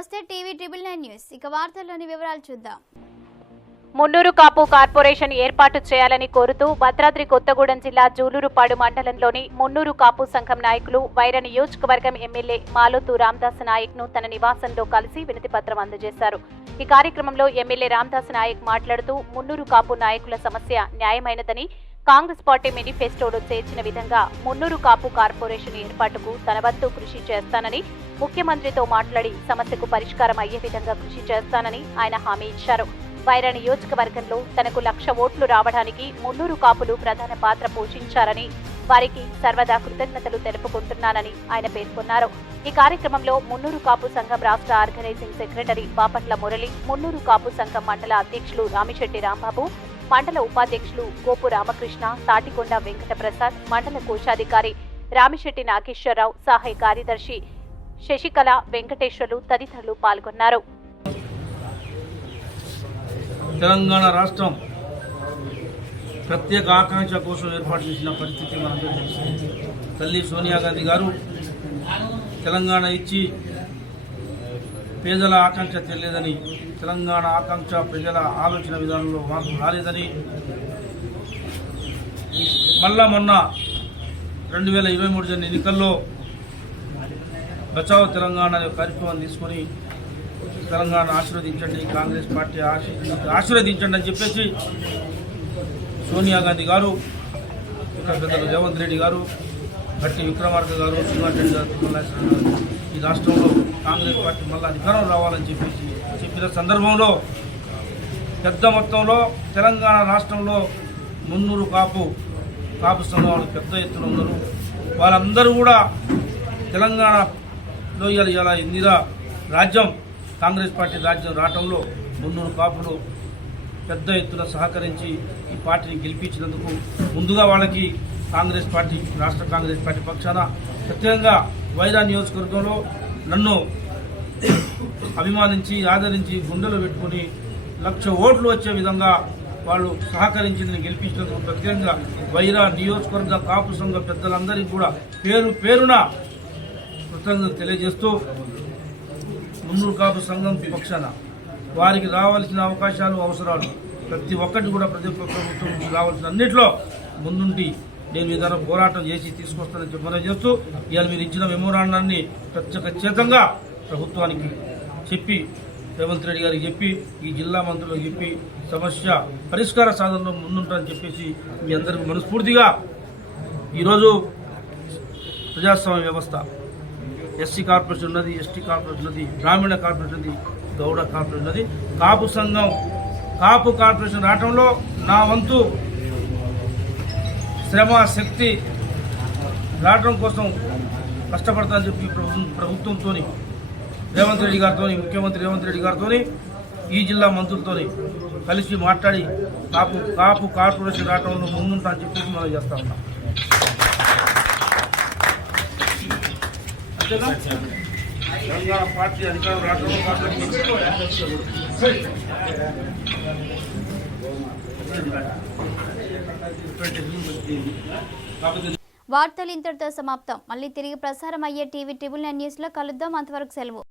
నమస్తే TV triple nine news. ఇక వార్తల్లోని వివరాలు చూద్దాం. మున్నూరు కాపు కార్పొరేషన్ ఏర్పాటు చేయాలని కోరుతూ భద్రాద్రి కొత్తగూడెం జిల్లా జూలూరుపాడు మండలంలోని మున్నూరు కాపు సంఘం నాయకులు వైర నియోజకవర్గం ఎమ్మెల్యే మాలోతు రామదాస్ నాయక్ను తన నివాసంలో కలిసి వినతిపత్రం అందజేశారు. ఈ కార్యక్రమంలో ఎమ్మెల్యే రామదాస్ నాయక్ మాట్లాడుతూ మున్నూరు కాపు నాయకుల సమస్య న్యాయమైనదని కాంగ్రెస్ పార్టీ మేనిఫెస్టోలో చేర్చిన విధంగా మున్నూరు కాపు కార్పొరేషన్ ఏర్పాటుకు తన వంతు కృషి చేస్తానని ముఖ్యమంత్రితో మాట్లాడి సమస్యకు పరిష్కారం అయ్యే విధంగా కృషి చేస్తానని ఆయన హామీ ఇచ్చారు. వైరా నియోజకవర్గంలో తనకు లక్ష ఓట్లు రావడానికి మున్నూరు కాపులు ప్రధాన పాత్ర పోషించారని వారికి సర్వదా కృతజ్ఞతలు తెలుపుకుంటున్నానని ఆయన పేర్కొన్నారు. ఈ కార్యక్రమంలో మున్నూరు కాపు సంఘం రాష్ట్ర ఆర్గనైజింగ్ సెక్రటరీ బాపట్ల మురళి మున్నూరు కాపు సంఘం మండల అధ్యక్షులు రామిశెట్టి రాంబాబు మండల ఉపాధ్యక్షులు గోపు రామకృష్ణ తాటికొండ వెంకట ప్రసాద్ మండల కోశాధికారి రామిశెట్టి నాగేశ్వరరావు సహాయ కార్యదర్శి శశికళ వెంకటేశ్వర్లు తదితరులు పాల్గొన్నారు. తెలంగాణ రాష్ట్రం ప్రత్యేక ఆకాంక్ష కోసం ఏర్పాటు చేసిన పరిస్థితి తెలుసు. తల్లి సోనియా గాంధీ గారు తెలంగాణ ఇచ్చి పేదల ఆకాంక్ష తెలియదని తెలంగాణ ఆకాంక్ష ప్రజల ఆలోచన విధానంలో మార్పు రాలేదని మళ్ళా మొన్న రెండు వేల ఇరవై మూడు జరిగిన ఎన్నికల్లో బచావ్ తెలంగాణ అనే కార్యక్రమం తీసుకొని తెలంగాణ ఆశీర్వదించండి కాంగ్రెస్ పార్టీ ఆశీర్వదించండి ఆశీర్వదించండి అని చెప్పేసి సోనియా గాంధీ గారు పెద్దలు రేవంత్ రెడ్డి గారు గట్టి విక్రమార్క గారు శ్రీనివాస్ రెడ్డి గారు తిరుమలేశ్వరం గారు ఈ రాష్ట్రంలో కాంగ్రెస్ పార్టీ మళ్ళీ అధికారం రావాలని చెప్పేసి చెప్పిన సందర్భంలో పెద్ద మొత్తంలో తెలంగాణ రాష్ట్రంలో మున్నూరు కాపు కాపు సంఘాలు పెద్ద ఎత్తున ఉన్నారు. వాళ్ళందరూ కూడా తెలంగాణ తెలంగాణలో ఇలా ఇలా ఇందిరా రాజ్యం కాంగ్రెస్ పార్టీ రాజ్యం రావటంలో మున్నూరు కాపులు పెద్ద ఎత్తున సహకరించి ఈ పార్టీని గెలిపించినందుకు ముందుగా వాళ్ళకి కాంగ్రెస్ పార్టీ రాష్ట్ర కాంగ్రెస్ పార్టీ పక్షాన ప్రత్యేకంగా వైరా నియోజకవర్గంలో నన్ను అభిమానించి ఆదరించి గుండెలు పెట్టుకొని లక్ష ఓట్లు వచ్చే విధంగా వాళ్ళు సహకరించిందని గెలిపించినందుకు ప్రత్యేకంగా వైరా నియోజకవర్గ కాపు సంఘ పెద్దలందరికీ కూడా పేరు పేరున కృతజ్ఞత తెలియజేస్తూ మున్నూరు కాపు సంఘం పక్షాన వారికి రావాల్సిన అవకాశాలు అవసరాలు ప్రతి ఒక్కటి కూడా ప్రతి ప్రభుత్వం నుంచి రావాల్సిన అన్నింటిలో ముందుండి నేను విధాన పోరాటం చేసి తీసుకొస్తానని చెప్పడం చేస్తూ ఇవాళ మీరు ఇచ్చిన మెమోరాండాన్ని ప్రత్యేకంగా ప్రభుత్వానికి చెప్పి రేవంత్ రెడ్డి గారికి చెప్పి ఈ జిల్లా మంత్రులకు చెప్పి సమస్య పరిష్కార సాధనలో ముందుంటారని చెప్పేసి మీ అందరికీ మనస్ఫూర్తిగా ఈరోజు ప్రజాస్వామ్య వ్యవస్థ ఎస్సీ కార్పొరేషన్ ఉన్నది ఎస్టీ కార్పొరేషన్ ఉన్నది గ్రామీణ కార్పొరేషన్ ఉన్నది గౌడ కార్పొరేషన్ ఉన్నది. కాపు సంఘం కాపు కార్పొరేషన్ రావడంలో నా వంతు శ్రమ శక్తి రావడం కోసం కష్టపడతానని చెప్పి ప్రభుత్వం ప్రభుత్వంతో రేవంత్ రెడ్డి గారితో ముఖ్యమంత్రి రేవంత్ రెడ్డి గారితో ఈ జిల్లా మంత్రులతో కలిసి మాట్లాడి కాపు కాపు కార్పొరేషన్ రావడంలో ముందుంటా అని చెప్పేసి మనం చేస్తా ఉన్నాం. తెలంగాణ పార్టీ అధికారం వార్తలు ఇంతటితో సమాప్తం. మళ్ళీ తిరిగి ప్రసారం అయ్యే టీవీ ట్రిబుల్ నైన్ న్యూస్లో కలుద్దాం. అంతవరకు సెలవు.